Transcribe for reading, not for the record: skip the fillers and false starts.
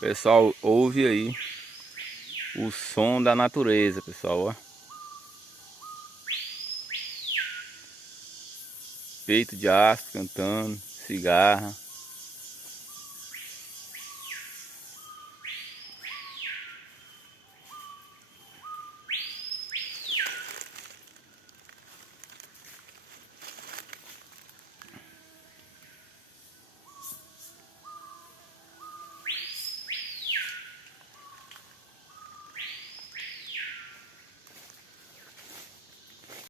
Pessoal, ouve aí o som da natureza, pessoal, ó. Peito de aço cantando, cigarra.